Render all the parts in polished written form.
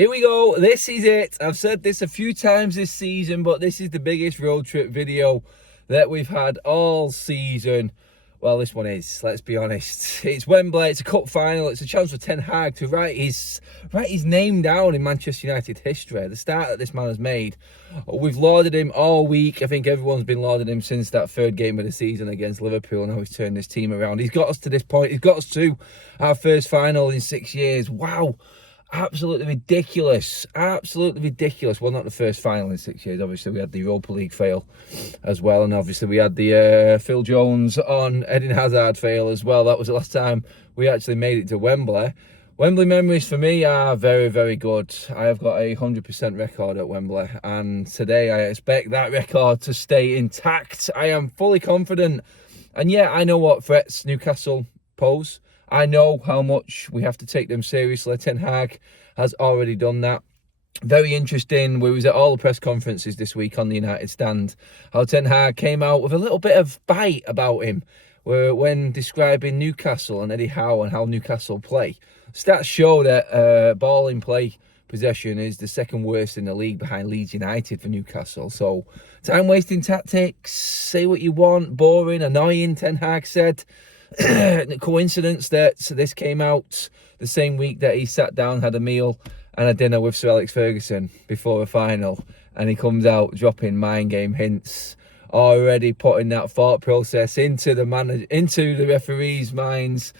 Here we go. This is it. I've said this a few times this season, but this is the biggest road trip video that we've had all season. Well, this one is, let's be honest. It's Wembley, it's a cup final, it's a chance for Ten Hag to write his name down in Manchester United history. The start that this man has made. We've lauded him all week. I think everyone's been lauding him since that third game of the season against Liverpool, and how he's turned this team around. He's got us to this point. He's got us to our first final in 6 years. Wow. Absolutely ridiculous. Absolutely ridiculous. Well, not the first final in 6 years. Obviously, we had the Europa League fail as well. And obviously, we had the Phil Jones on Eden Hazard fail as well. That was the last time we actually made it to Wembley. Wembley memories for me are very, very good. I have got a 100% record at Wembley. And today, I expect that record to stay intact. I am fully confident. And yeah, I know what threats Newcastle pose. I know how much we have to take them seriously. Ten Hag has already done that. Very interesting. We was at all the press conferences this week on the United stand. How Ten Hag came out with a little bit of bite about him when describing Newcastle and Eddie Howe and how Newcastle play. Stats show that ball in play possession is the second worst in the league behind Leeds United for Newcastle. So time-wasting tactics, say what you want, boring, annoying, Ten Hag said. Coincidence that this came out the same week that he sat down, had a meal and a dinner with Sir Alex Ferguson before a final, and he comes out dropping mind game hints, already putting that thought process into the referees' minds.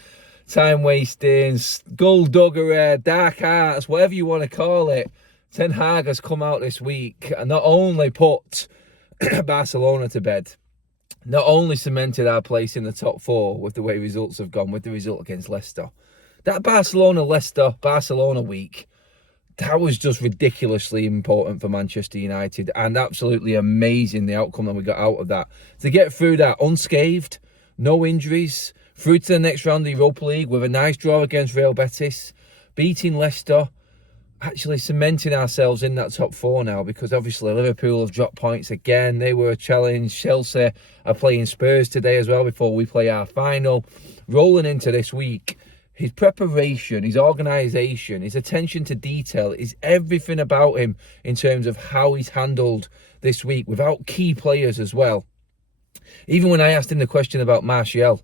Time wasting, skullduggery, dark arts, whatever you want to call it. Ten Hag has come out this week and not only put Barcelona to bed, not only cemented our place in the top four with the way results have gone, with the result against Leicester. That Barcelona week, that was just ridiculously important for Manchester United, and absolutely amazing the outcome that we got out of that. To get through that unscathed, no injuries, through to the next round of the Europa League with a nice draw against Real Betis, beating Leicester, actually cementing ourselves in that top four now, because obviously Liverpool have dropped points again. They were a challenge. Chelsea are playing Spurs today as well before we play our final. Rolling into this week, his preparation, his organisation, his attention to detail is everything about him in terms of how he's handled this week without key players as well. Even when I asked him the question about Martial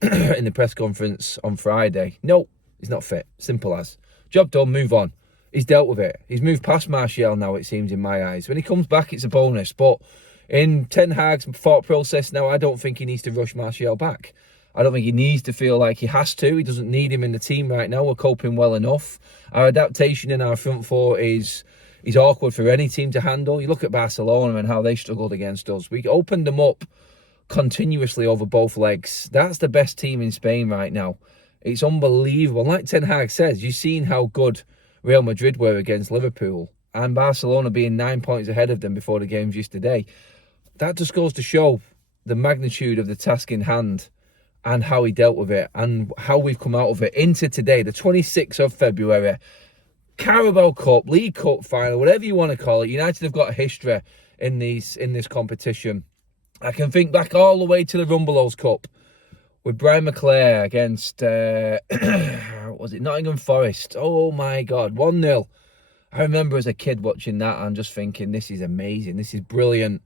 in the press conference on Friday, no, he's not fit. Simple as. Job done, move on. He's dealt with it. He's moved past Martial now, it seems, in my eyes. When he comes back, it's a bonus. But in Ten Hag's thought process now, I don't think he needs to rush Martial back. I don't think he needs to feel like he has to. He doesn't need him in the team right now. We're coping well enough. Our adaptation in our front four is awkward for any team to handle. You look at Barcelona and how they struggled against us. We opened them up continuously over both legs. That's the best team in Spain right now. It's unbelievable. Like Ten Hag says, you've seen how good Real Madrid were against Liverpool, and Barcelona being 9 points ahead of them before the games yesterday. That just goes to show the magnitude of the task in hand and how he dealt with it and how we've come out of it into today, the 26th of February. Carabao Cup, League Cup final, whatever you want to call it. United have got a history in this competition. I can think back all the way to the Rumbelows Cup with Brian McClare against, was it Nottingham Forest? Oh my God, 1-0. I remember as a kid watching that and just thinking, this is amazing, this is brilliant.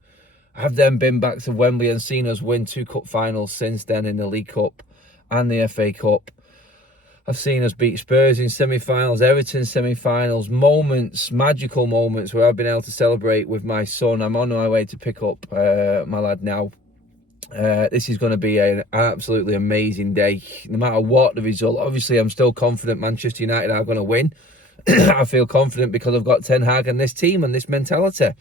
I've then been back to Wembley and seen us win 2 cup finals since then in the League Cup and the FA Cup. I've seen us beat Spurs in semi-finals, Everton semi-finals, moments, magical moments where I've been able to celebrate with my son. I'm on my way to pick up my lad now. This is going to be an absolutely amazing day, no matter what the result. Obviously, I'm still confident Manchester United are going to win. I feel confident because I've got Ten Hag and this team and this mentality.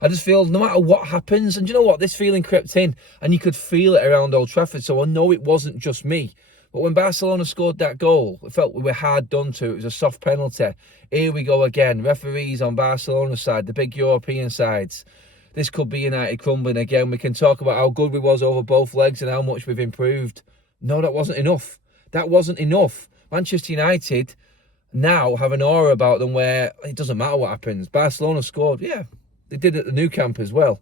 I just feel no matter what happens, and you know what, this feeling crept in, and you could feel it around Old Trafford, so I know it wasn't just me. But when Barcelona scored that goal, it felt we were hard done to. It was a soft penalty. Here we go again. Referees on Barcelona's side, the big European sides. This could be United crumbling again. We can talk about how good we was over both legs and how much we've improved. No, that wasn't enough. That wasn't enough. Manchester United now have an aura about them where it doesn't matter what happens. Barcelona scored. Yeah, they did at the Nou Camp as well.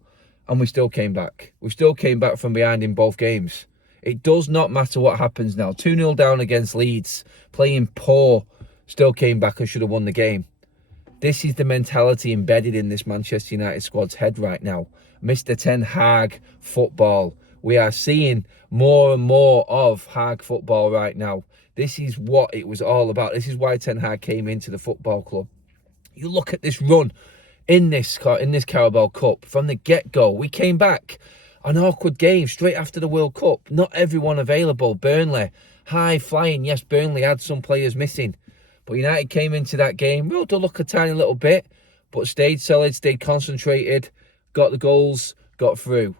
And we still came back. We still came back from behind in both games. It does not matter what happens now. 2-0 down against Leeds, playing poor, still came back and should have won the game. This is the mentality embedded in this Manchester United squad's head right now. Mr. Ten Hag football. We are seeing more and more of Hag football right now. This is what it was all about. This is why Ten Hag came into the football club. You look at this run in this Carabao Cup from the get-go. We came back an awkward game straight after the World Cup. Not everyone available. Burnley, high flying. Yes, Burnley had some players missing. But United came into that game, rode the luck a tiny little bit, but stayed solid, stayed concentrated, got the goals, got through.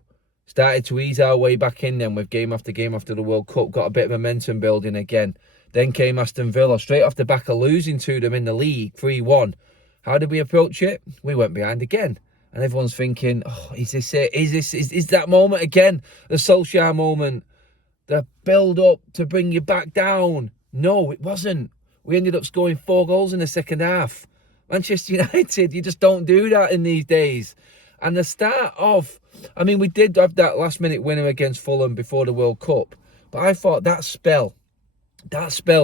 Started to ease our way back in then with game after game after the World Cup. Got a bit of momentum building again. Then came Aston Villa, straight off the back of losing to them in the league, 3-1. How did we approach it? We went behind again. And everyone's thinking, oh, is this it? Is that moment again? The Solskjaer moment? The build-up to bring you back down? No, it wasn't. We ended up scoring 4 goals in the second half. Manchester United, you just don't do that in these days. And the start of, I mean, we did have that last-minute winner against Fulham before the World Cup. But I thought that spell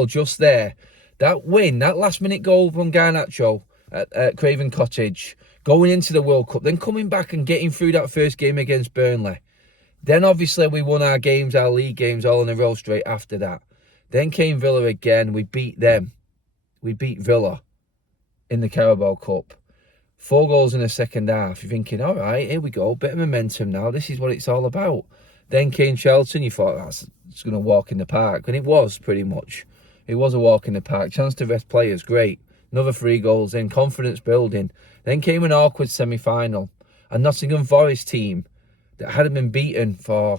just there, that win, that last-minute goal from Garnacho at Craven Cottage, going into the World Cup, then coming back and getting through that first game against Burnley. Then obviously we won our games, our league games, all in a row straight after that. Then came Villa again. We beat them. We beat Villa in the Carabao Cup. 4 goals in the second half. You're thinking, all right, here we go. Bit of momentum now. This is what it's all about. Then came Chelsea. You thought, that's going to walk in the park. And it was, pretty much. It was a walk in the park. Chance to rest players, great. Another 3 goals in. Confidence building. Then came an awkward semi-final. A Nottingham Forest team that hadn't been beaten for,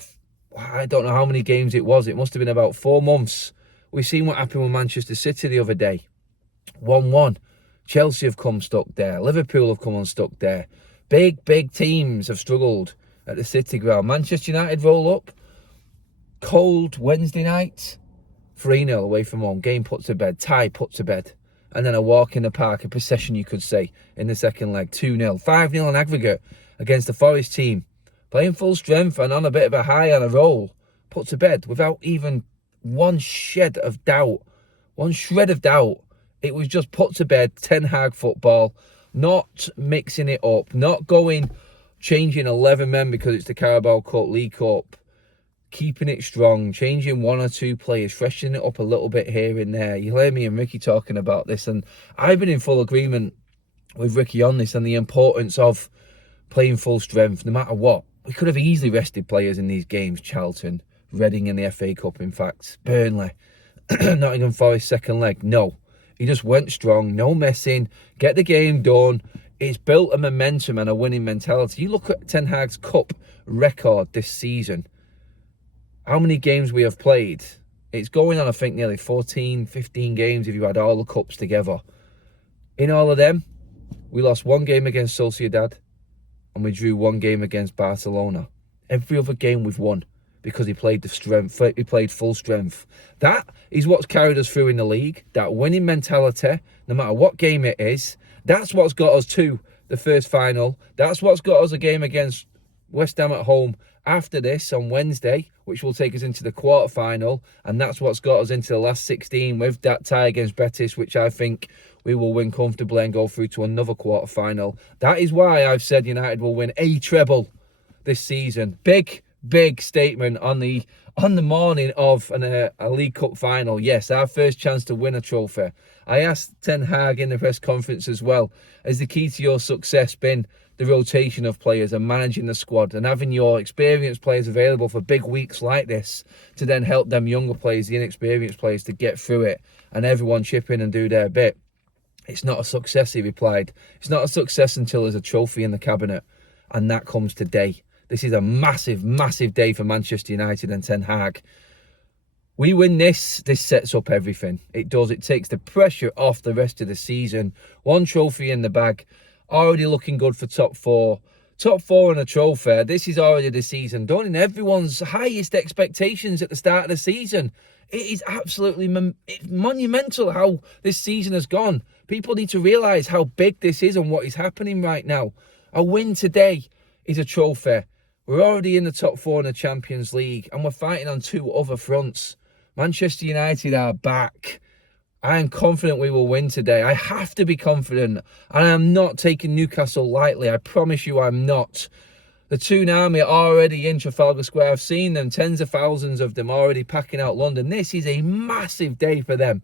I don't know how many games it was. It must have been about 4 months. We've seen what happened with Manchester City the other day. 1-1. Chelsea have come stuck there. Liverpool have come unstuck there. Big teams have struggled at the City ground. Manchester United roll up. Cold Wednesday night. 3-0 away from home. Game put to bed. Tie put to bed. And then a walk in the park. A procession, you could say, in the second leg. 2-0. 5-0 on aggregate against the Forest team. Playing full strength and on a bit of a high on a roll. Put to bed without even one shred of doubt. It was just put to bed. Ten Hag football. Not mixing it up. Not changing 11 men because it's the Carabao Cup, League Cup. Keeping it strong. Changing 1 or 2 players. Freshening it up a little bit here and there. You hear me and Ricky talking about this. And I've been in full agreement with Ricky on this and the importance of playing full strength no matter what. We could have easily rested players in these games. Charlton, Reading in the FA Cup, in fact. Burnley, Nottingham Forest second leg. No. He just went strong. No messing. Get the game done. It's built a momentum and a winning mentality. You look at Ten Hag's Cup record this season. How many games we have played? It's going on, I think, nearly 14, 15 games if you add all the cups together. In all of them, we lost 1 game against Sociedad and we drew 1 game against Barcelona. Every other game we've won because he played full strength. That is what's carried us through in the league. That winning mentality, no matter what game it is. That's what's got us to the first final. That's what's got us a game against West Ham at home after this on Wednesday, which will take us into the quarter-final. And that's what's got us into the last 16 with that tie against Betis, which I think we will win comfortably and go through to another quarter-final. That is why I've said United will win a treble this season. Big statement on the morning of a League Cup final. Yes, our first chance to win a trophy. I asked Ten Hag in the press conference as well, has the key to your success been the rotation of players and managing the squad and having your experienced players available for big weeks like this to then help them younger players, the inexperienced players, to get through it and everyone chip in and do their bit? It's not a success, he replied. It's not a success until there's a trophy in the cabinet, and that comes today. This is a massive day for Manchester United and Ten Hag. We win this sets up everything. It does. It takes the pressure off the rest of the season. 1 trophy in the bag. Already looking good for top 4. Top 4 and a trophy. This is already the season done in everyone's highest expectations at the start of the season. It is absolutely monumental how this season has gone. People need to realise how big this is and what is happening right now. A win today is a trophy. We're already in the top 4 in the Champions League and we're fighting on 2 other fronts. Manchester United are back. I am confident we will win today. I have to be confident. And I am not taking Newcastle lightly. I promise you I'm not. The Toon Army are already in Trafalgar Square. I've seen them, tens of thousands of them already packing out London. This is a massive day for them.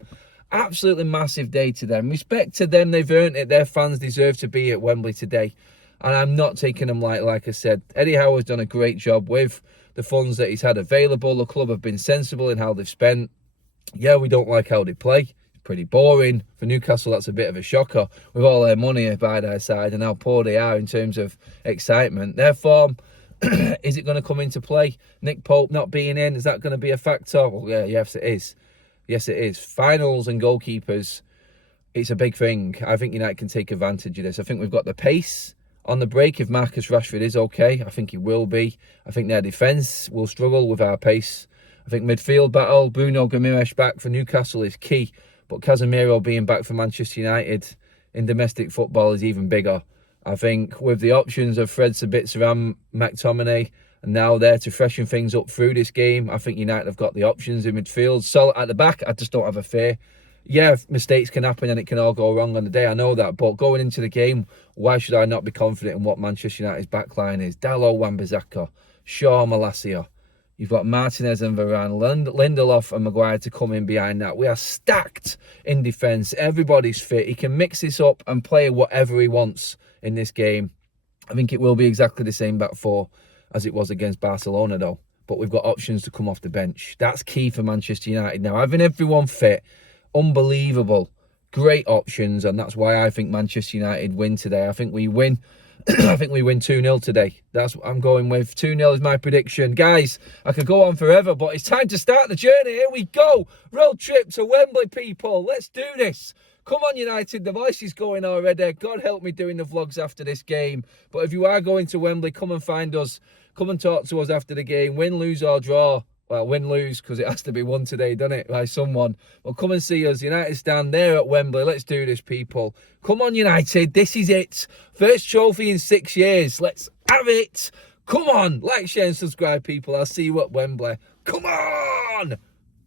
Absolutely massive day to them. Respect to them, they've earned it. Their fans deserve to be at Wembley today. And I'm not taking them lightly, like I said. Eddie Howe's done a great job with the funds that he's had available. The club have been sensible in how they've spent. Yeah, we don't like how they play. It's pretty boring. For Newcastle, that's a bit of a shocker with all their money by their side and how poor they are in terms of excitement. Their form, is it going to come into play? Nick Pope not being in, is that going to be a factor? Well, yeah, yes, it is. Yes, it is. Finals and goalkeepers, it's a big thing. I think United can take advantage of this. I think we've got the pace on the break. If Marcus Rashford is okay, I think he will be. I think their defence will struggle with our pace. I think midfield battle, Bruno Guimaraes back for Newcastle is key. But Casemiro being back for Manchester United in domestic football is even bigger. I think with the options of Fred Sabitzer and McTominay, and now there to freshen things up through this game, I think United have got the options in midfield. So at the back, I just don't have a fear. Yeah, mistakes can happen and it can all go wrong on the day. I know that. But going into the game, why should I not be confident in what Manchester United's backline is? Dalot, Wan-Bissaka, Shaw, Malacia. You've got Martinez and Varane, Lindelof and Maguire to come in behind that. We are stacked in defence. Everybody's fit. He can mix this up and play whatever he wants in this game. I think it will be exactly the same back four as it was against Barcelona, though. But we've got options to come off the bench. That's key for Manchester United now. Having everyone fit, unbelievable. Great options, and that's why I think Manchester United win today. I think we win. I think we win 2-0 today. That's what I'm going with. 2-0 is my prediction. Guys, I could go on forever, but it's time to start the journey. Here we go. Road trip to Wembley, people. Let's do this. Come on, United. The voice is going already. God help me doing the vlogs after this game. But if you are going to Wembley, come and find us. Come and talk to us after the game. Win, lose or draw. Well, win, lose, because it has to be won today, doesn't it, by someone. Well, come and see us. United stand there at Wembley. Let's do this, people. Come on, United. This is it. First trophy in 6 years. Let's have it. Come on. Like, share and subscribe, people. I'll see you at Wembley. Come on.